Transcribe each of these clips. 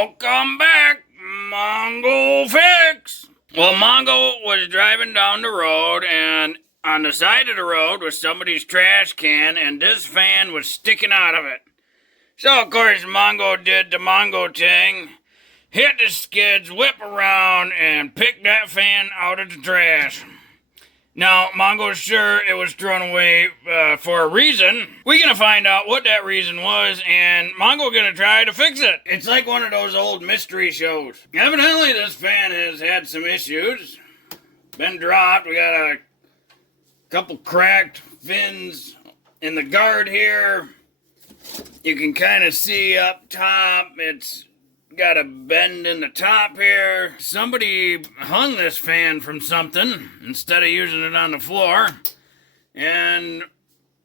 Welcome back, Mongo Fix. Well, Mongo was driving down the road, and on the side of the road was somebody's trash can, and this fan was sticking out of it. So, of course, Mongo did the Mongo thing, hit the skids, whip around, and pick that fan out of the trash. Now, Mongo's sure it was thrown away for a reason. We're gonna find out what that reason was, and Mongo's gonna try to fix it. It's like one of those old mystery shows. Evidently, this fan has had some issues. Been dropped. We got a couple cracked fins in the guard here. You can kind of see up top, it's got a bend in the top here. Somebody hung this fan from something instead of using it on the floor. And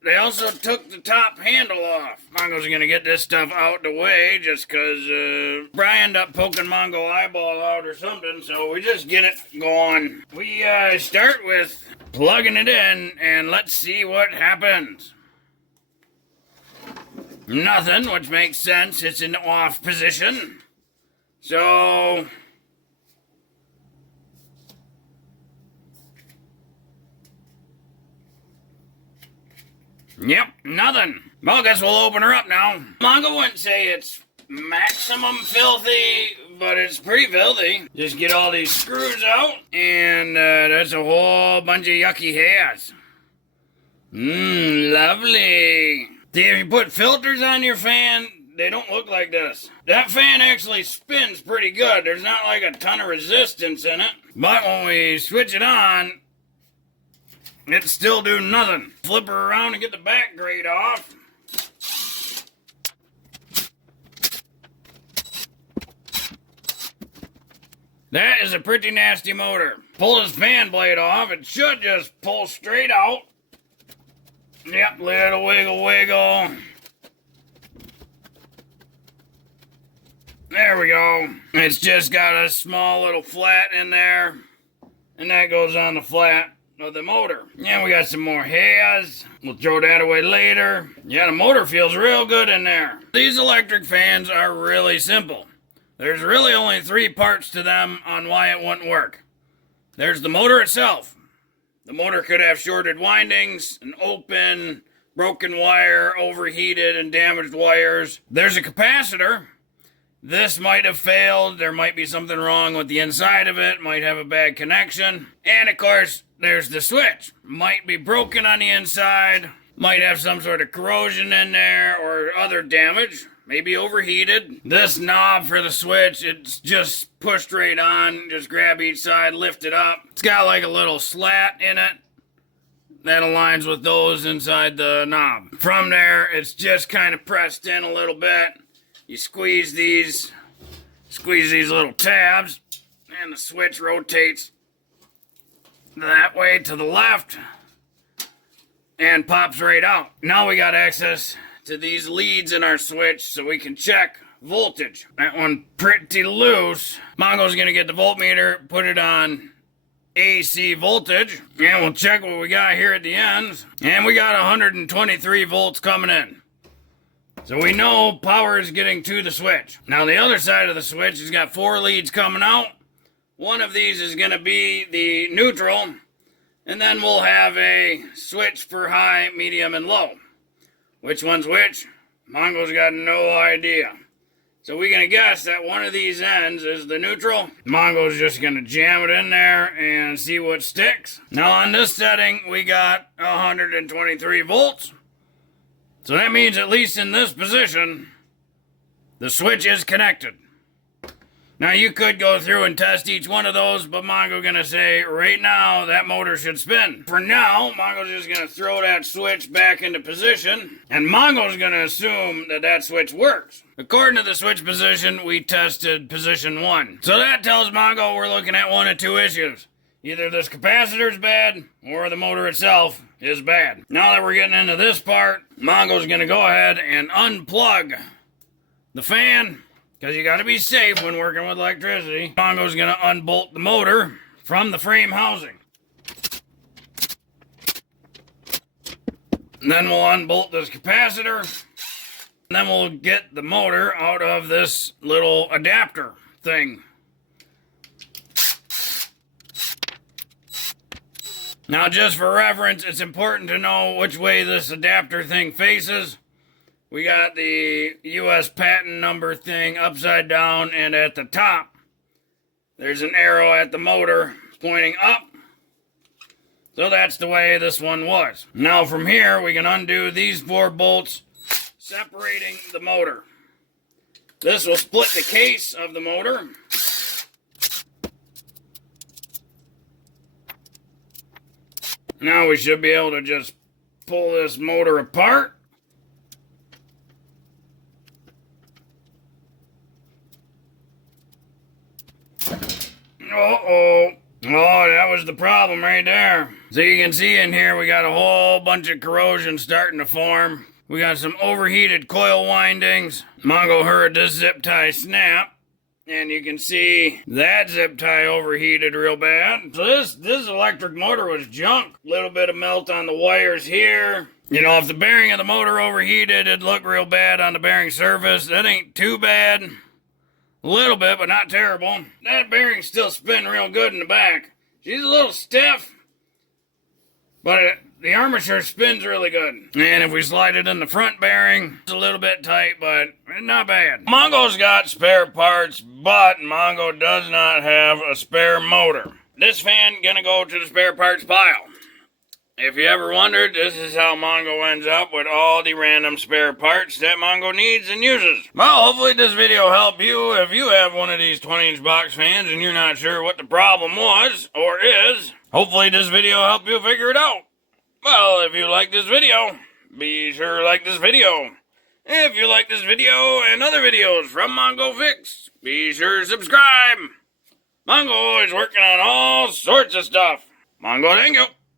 they also took the top handle off. Mongo's gonna get this stuff out the way just because Brian ended up poking Mongo eyeball out or something, so we just get it going. We start with plugging it in and let's see what happens. Nothing, which makes sense. It's in the off position. So, yep, nothing. Well, I guess we'll open her up now. Mongo wouldn't say it's maximum filthy, but it's pretty filthy. Just get all these screws out, and that's a whole bunch of yucky hairs. Lovely. See, if you put filters on your fan, they don't look like this. That fan actually spins pretty good. There's not like a ton of resistance in it. But when we switch it on, it's still doing nothing. Flip her around and get the back grate off. That is a pretty nasty motor. Pull this fan blade off. It should just pull straight out. Yep, little wiggle wiggle. There we go. It's just got a small little flat in there, and that goes on the flat of the motor. Yeah, we got some more hairs. We'll throw that away later. Yeah, the motor feels real good in there. These electric fans are really simple. There's really only 3 parts to them on why it wouldn't work. There's the motor itself. The motor could have shorted windings, an open, broken wire, overheated and damaged wires. There's a capacitor. This might have failed. There might be something wrong with the inside of it. Might have a bad connection. And of course, there's the switch. Might be broken on the inside. Might have some sort of corrosion in there or other damage. Maybe overheated. This knob for the switch, it's just pushed right on. Just grab each side, lift it up. It's got like a little slat in it that aligns with those inside the knob. From there, it's just kind of pressed in a little bit. You squeeze these little tabs, and the switch rotates that way to the left and pops right out. Now we got access to these leads in our switch so we can check voltage. That one pretty loose. Mongo's gonna get the voltmeter, put it on AC voltage, and we'll check what we got here at the ends. And we got 123 volts coming in. So we know power is getting to the switch. Now the other side of the switch has got 4 leads coming out. One of these is going to be the neutral. And then we'll have a switch for high, medium, and low. Which one's which? Mongo's got no idea. So we're going to guess that one of these ends is the neutral. Mongo's just going to jam it in there and see what sticks. Now on this setting, we got 123 volts. So that means, at least in this position, the switch is connected. Now you could go through and test each one of those, but Mongo's gonna say, right now, that motor should spin. For now, Mongo's just gonna throw that switch back into position, and Mongo's gonna assume that that switch works. According to the switch position, we tested position 1. So that tells Mongo we're looking at one of 2 issues. Either this capacitor's bad, or the motor itself is bad. Now that we're getting into this part, Mongo's gonna go ahead and unplug the fan, because you gotta be safe when working with electricity. Mongo's gonna unbolt the motor from the frame housing. And then we'll unbolt this capacitor. And then we'll get the motor out of this little adapter thing. Now, just for reference, it's important to know which way this adapter thing faces. We got the US patent number thing upside down, and at the top, there's an arrow at the motor pointing up. So that's the way this one was. Now from here, we can undo these 4 bolts separating the motor. This will split the case of the motor. Now we should be able to just pull this motor apart. Uh-oh. Oh, that was the problem right there. So you can see in here we got a whole bunch of corrosion starting to form. We got some overheated coil windings. Mongo heard this zip tie snap. And you can see that zip tie overheated real bad. So this electric motor was junk. Little bit of melt on the wires here. You know, if the bearing of the motor overheated, it'd look real bad on the bearing surface. That ain't too bad. A little bit, but not terrible. That bearing's still spinning real good in the back. She's a little stiff, but the armature spins really good. And if we slide it in the front bearing, it's a little bit tight, but not bad. Mongo's got spare parts, but Mongo does not have a spare motor. This fan gonna go to the spare parts pile. If you ever wondered, this is how Mongo ends up with all the random spare parts that Mongo needs and uses. Well, hopefully this video helped you if you have one of these 20-inch box fans and you're not sure what the problem was or is. Hopefully this video helped you figure it out. Well, if you like this video, be sure to like this video. If you like this video and other videos from Mongo Fix, be sure to subscribe. Mongo is working on all sorts of stuff. Mongo, thank you.